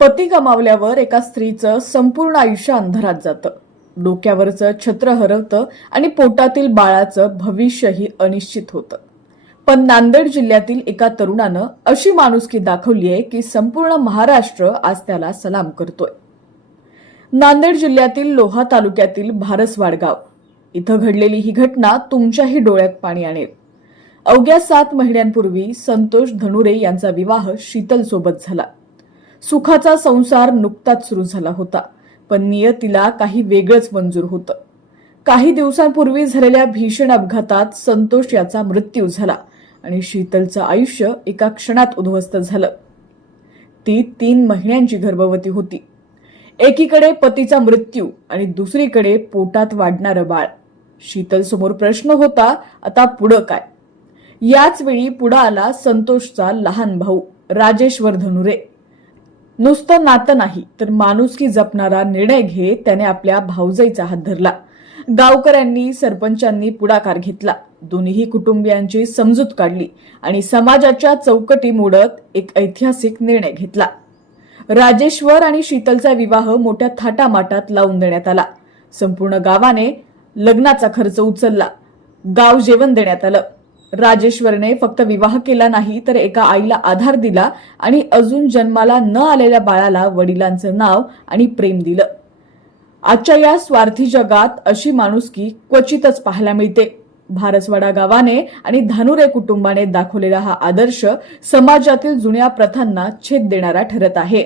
पती गमावल्यावर एका स्त्रीचं संपूर्ण आयुष्य अंधारात जातं. डोक्यावरचं छत्र हरवतं आणि पोटातील बाळाचं भविष्यही अनिश्चित होतं. पण नांदेड जिल्ह्यातील एका तरुणानं अशी माणुसकी दाखवली आहे की संपूर्ण महाराष्ट्र आज त्याला सलाम करतोय. नांदेड जिल्ह्यातील लोहा तालुक्यातील भारसवाड गाव इथं घडलेली ही घटना तुमच्याही डोळ्यात पाणी आणेल. अवघ्या 7 महिन्यांपूर्वी संतोष धनुरे यांचा विवाह शीतल सोबत झाला. सुखाचा संसार नुकताच सुरू झाला होता, पण नियतीला काही वेगळंच मंजूर होतं. काही दिवसांपूर्वी झालेल्या भीषण अपघातात संतोष याचा मृत्यू झाला आणि शीतलचं आयुष्य एका क्षणात उद्ध्वस्त झालं. ती 3 महिन्यांची गर्भवती होती. एकीकडे पतीचा मृत्यू आणि दुसरीकडे पोटात वाढणारं बाळ. शीतल समोर प्रश्न होता, आता पुढं काय? याच वेळी पुढे आला संतोषचा लहान भाऊ राजेश्वर धनुरे. नुसतं नातं नाही तर माणुसकी जपणारा निर्णय घेत त्याने आपल्या भाऊजाईचा हात धरला. गावकऱ्यांनी सरपंचांनी पुढाकार घेतला. दोन्ही कुटुंबियांची समजूत काढली आणि समाजाच्या चौकटी मोडत एक ऐतिहासिक निर्णय घेतला. राजेश्वर आणि शीतलचा विवाह मोठ्या थाटामाटात लावून देण्यात आला. संपूर्ण गावाने लग्नाचा खर्च उचलला. गाव जेवण देण्यात आलं. राजेश्वरने फक्त विवाह केला नाही तर एका आईला आधार दिला आणि अजून जन्माला न आलेल्या बाळाला वडिलांचं नाव आणि प्रेम दिलं. आजच्या या स्वार्थी जगात अशी माणुसकी क्वचितच पाहायला मिळते. भारसवाडा गावाने आणि धानुरे कुटुंबाने दाखवलेला हा आदर्श समाजातील जुन्या प्रथांना छेद देणारा ठरत आहे.